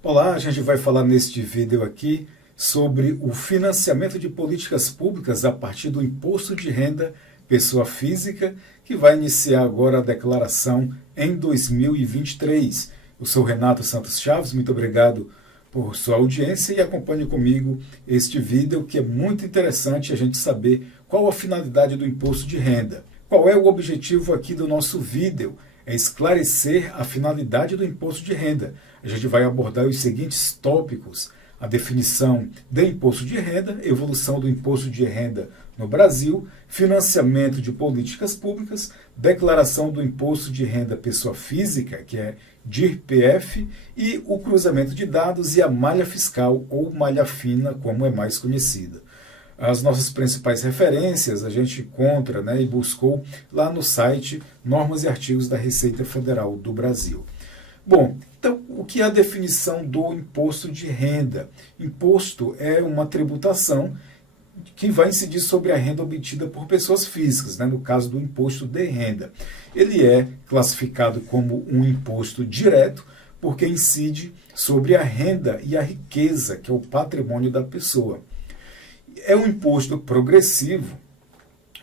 Olá, a gente vai falar neste vídeo aqui sobre o financiamento de políticas públicas a partir do imposto de renda pessoa física, que vai iniciar agora a declaração em 2023. Eu sou Renato Santos Chaves, muito obrigado por sua audiência e acompanhe comigo este vídeo, que é muito interessante a gente saber qual a finalidade do imposto de renda. Qual é o objetivo aqui do nosso vídeo? É esclarecer a finalidade do imposto de renda. A gente vai abordar os seguintes tópicos: a definição de imposto de renda, evolução do imposto de renda no Brasil, financiamento de políticas públicas, declaração do imposto de renda pessoa física, que é DIR-PF, e o cruzamento de dados e a malha fiscal, ou malha fina, como é mais conhecida. As nossas principais referências a gente encontra, e buscou lá no site Normas e Artigos da Receita Federal do Brasil. Bom, então o que é a definição do imposto de renda? Imposto é uma tributação que vai incidir sobre a renda obtida por pessoas físicas, no caso do imposto de renda. Ele é classificado como um imposto direto porque incide sobre a renda e a riqueza, que é o patrimônio da pessoa. É um imposto progressivo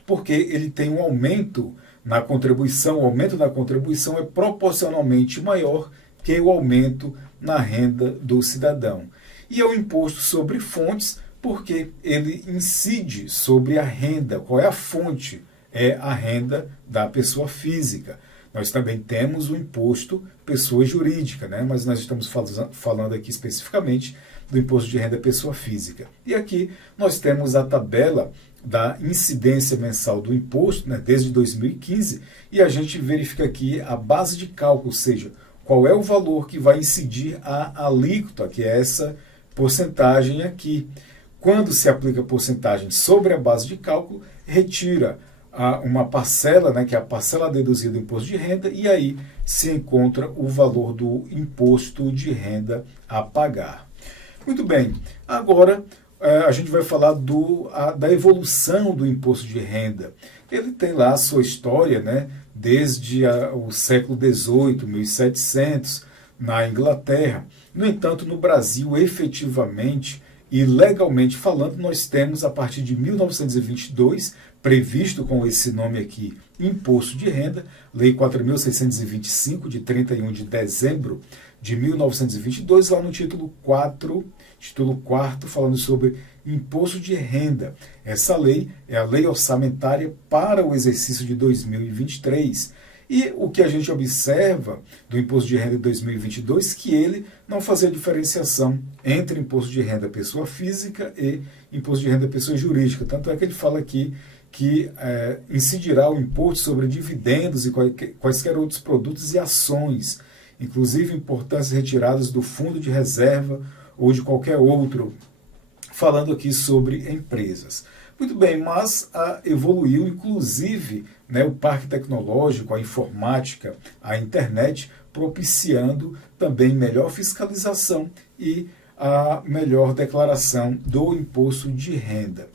porque ele tem um aumento na contribuição. O aumento da contribuição é proporcionalmente maior que o aumento na renda do cidadão. E é um imposto sobre fontes porque ele incide sobre a renda. Qual é a fonte? É a renda da pessoa física. Nós também temos o imposto pessoa jurídica, mas nós estamos falando aqui especificamente do imposto de renda pessoa física. E aqui nós temos a tabela da incidência mensal do imposto, desde 2015, e a gente verifica aqui a base de cálculo, ou seja, qual é o valor que vai incidir a alíquota, que é essa porcentagem aqui. Quando se aplica a porcentagem sobre a base de cálculo, retira uma parcela, que é a parcela deduzida do imposto de renda, e aí se encontra o valor do imposto de renda a pagar. Muito bem, agora a gente vai falar da evolução do imposto de renda. Ele tem lá a sua história, desde o século XVIII, 1700, na Inglaterra. No entanto, no Brasil, efetivamente e legalmente falando, nós temos, a partir de 1922, previsto com esse nome aqui, Imposto de Renda, Lei 4.625, de 31 de dezembro de 1922, lá no título 4º, falando sobre Imposto de Renda. Essa lei é a lei orçamentária para o exercício de 2023. E o que a gente observa do Imposto de Renda de 2022, que ele não fazia diferenciação entre Imposto de Renda pessoa física e Imposto de Renda pessoa jurídica. Tanto é que ele fala aqui que incidirá o imposto sobre dividendos e quaisquer outros produtos e ações, inclusive importâncias retiradas do fundo de reserva ou de qualquer outro, falando aqui sobre empresas. Muito bem, mas evoluiu, inclusive, o parque tecnológico, a informática, a internet, propiciando também melhor fiscalização e a melhor declaração do imposto de renda.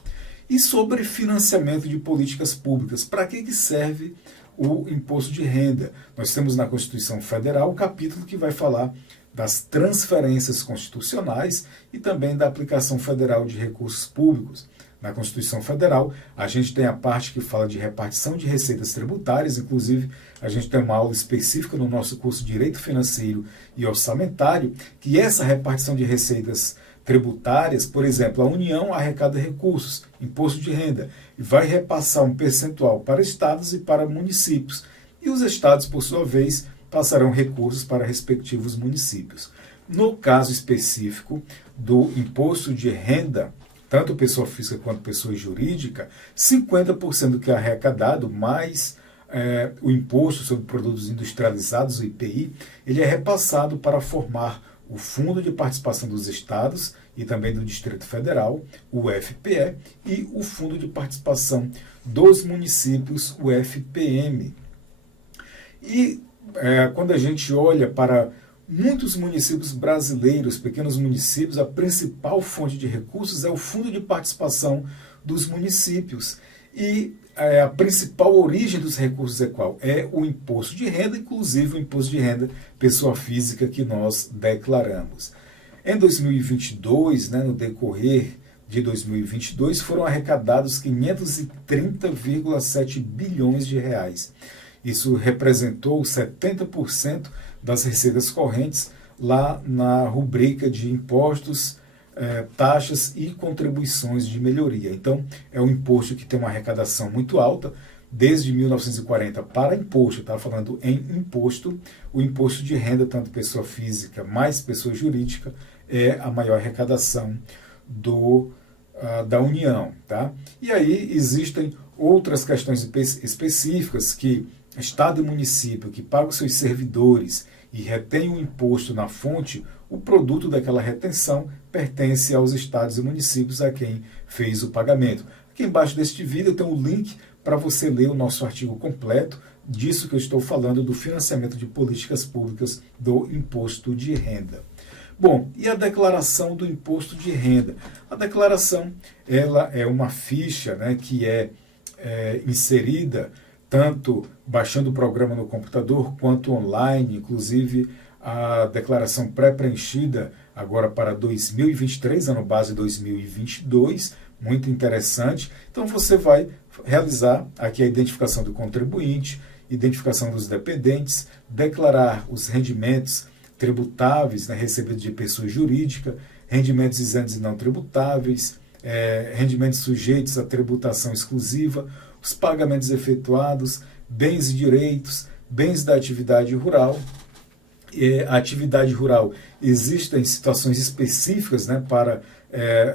E sobre financiamento de políticas públicas, para que serve o imposto de renda? Nós temos na Constituição Federal o capítulo que vai falar das transferências constitucionais e também da aplicação federal de recursos públicos. Na Constituição Federal, a gente tem a parte que fala de repartição de receitas tributárias, inclusive a gente tem uma aula específica no nosso curso de Direito Financeiro e Orçamentário, que essa repartição de receitas tributárias, por exemplo, a União arrecada recursos, imposto de renda, e vai repassar um percentual para estados e para municípios. E os estados, por sua vez, passarão recursos para respectivos municípios. No caso específico do imposto de renda, tanto pessoa física quanto pessoa jurídica, 50% do que é arrecadado, mais o imposto sobre produtos industrializados, o IPI, ele é repassado para formar o Fundo de Participação dos Estados e também do Distrito Federal, o FPE, e o Fundo de Participação dos Municípios, o FPM. E quando a gente olha para muitos municípios brasileiros, pequenos municípios, a principal fonte de recursos é o Fundo de Participação dos Municípios. E a principal origem dos recursos é qual? É o imposto de renda, inclusive o imposto de renda pessoa física que nós declaramos. Em 2022, né, no decorrer de 2022, foram arrecadados 530,7 bilhões de reais. Isso representou 70% das receitas correntes lá na rubrica de impostos, taxas e contribuições de melhoria. Então, é um imposto que tem uma arrecadação muito alta. Desde 1940 para imposto, estava falando em imposto, o imposto de renda, tanto pessoa física mais pessoa jurídica, é a maior arrecadação da União. Tá? E aí existem outras questões específicas que Estado e município que pagam seus servidores e retém o imposto na fonte, o produto daquela retenção pertence aos estados e municípios a quem fez o pagamento. Aqui embaixo deste vídeo tem um link para você ler o nosso artigo completo disso que eu estou falando, do financiamento de políticas públicas do imposto de renda. Bom, e a declaração do imposto de renda? A declaração, ela é uma ficha, né, que é inserida tanto baixando o programa no computador quanto online, inclusive a declaração pré-preenchida agora para 2023, ano base 2022, muito interessante. Então você vai realizar aqui a identificação do contribuinte, identificação dos dependentes, declarar os rendimentos tributáveis, né, recebidos de pessoa jurídica, rendimentos isentos e não tributáveis, rendimentos sujeitos à tributação exclusiva, os pagamentos efetuados, bens e direitos, bens da atividade rural. A atividade rural, existem situações específicas, né, para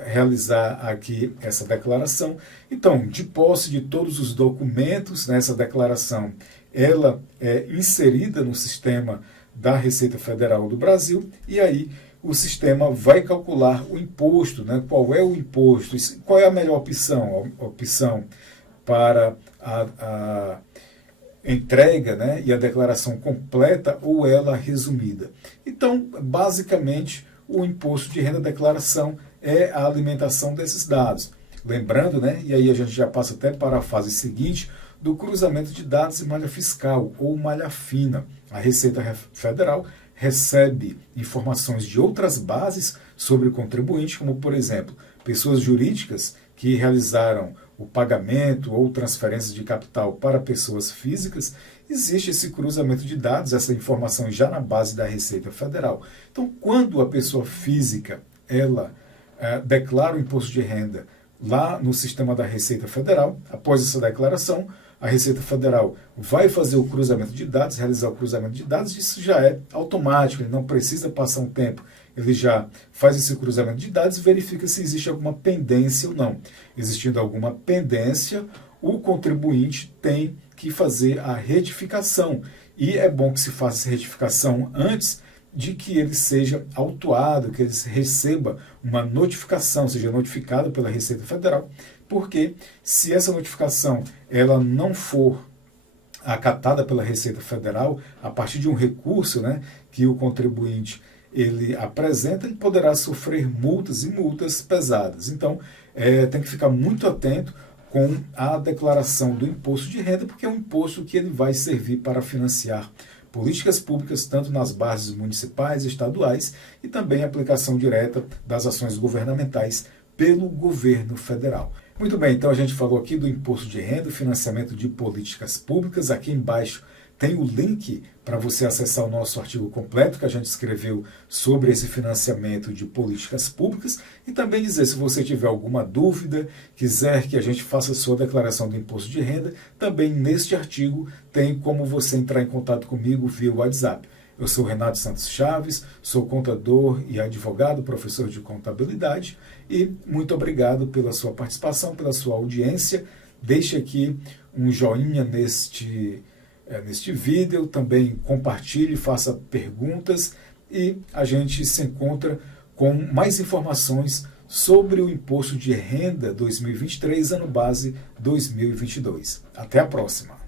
realizar aqui essa declaração. Então, de posse de todos os documentos, nessa declaração, ela é inserida no sistema da Receita Federal do Brasil, e aí o sistema vai calcular o imposto, né, qual é o imposto, qual é a melhor opção, a opção para a entrega, né, e a declaração completa ou ela resumida. Então, basicamente, o imposto de renda declaração é a alimentação desses dados. Lembrando, né, e aí a gente já passa até para a fase seguinte, do cruzamento de dados e malha fiscal ou malha fina. A Receita Federal recebe informações de outras bases sobre o contribuinte, como, por exemplo, pessoas jurídicas que realizaram o pagamento ou transferências de capital para pessoas físicas. Existe esse cruzamento de dados, essa informação já na base da Receita Federal. Então, quando a pessoa física ela declara o imposto de renda lá no sistema da Receita Federal, após essa declaração, a Receita Federal vai fazer o cruzamento de dados, realizar o cruzamento de dados, isso já é automático, ele não precisa passar um tempo. Ele já faz esse cruzamento de dados e verifica se existe alguma pendência ou não. Existindo alguma pendência, o contribuinte tem que fazer a retificação. E é bom que se faça essa retificação antes de que ele seja autuado, que ele receba uma notificação, seja notificado pela Receita Federal, porque se essa notificação ela não for acatada pela Receita Federal, a partir de um recurso, né, que o contribuinte ele apresenta, ele poderá sofrer multas e multas pesadas. Então, tem que ficar muito atento com a declaração do imposto de renda, porque é um imposto que ele vai servir para financiar políticas públicas, tanto nas bases municipais e estaduais, e também a aplicação direta das ações governamentais pelo governo federal. Muito bem, então a gente falou aqui do imposto de renda, financiamento de políticas públicas. Aqui embaixo tem o link para você acessar o nosso artigo completo que a gente escreveu sobre esse financiamento de políticas públicas, e também dizer, se você tiver alguma dúvida, quiser que a gente faça a sua declaração do imposto de renda, também neste artigo tem como você entrar em contato comigo via WhatsApp. Eu sou Renato Santos Chaves, sou contador e advogado, professor de contabilidade, e muito obrigado pela sua participação, pela sua audiência. Deixe aqui um joinha neste vídeo, também compartilhe, faça perguntas, e a gente se encontra com mais informações sobre o Imposto de Renda 2023, ano base 2022. Até a próxima!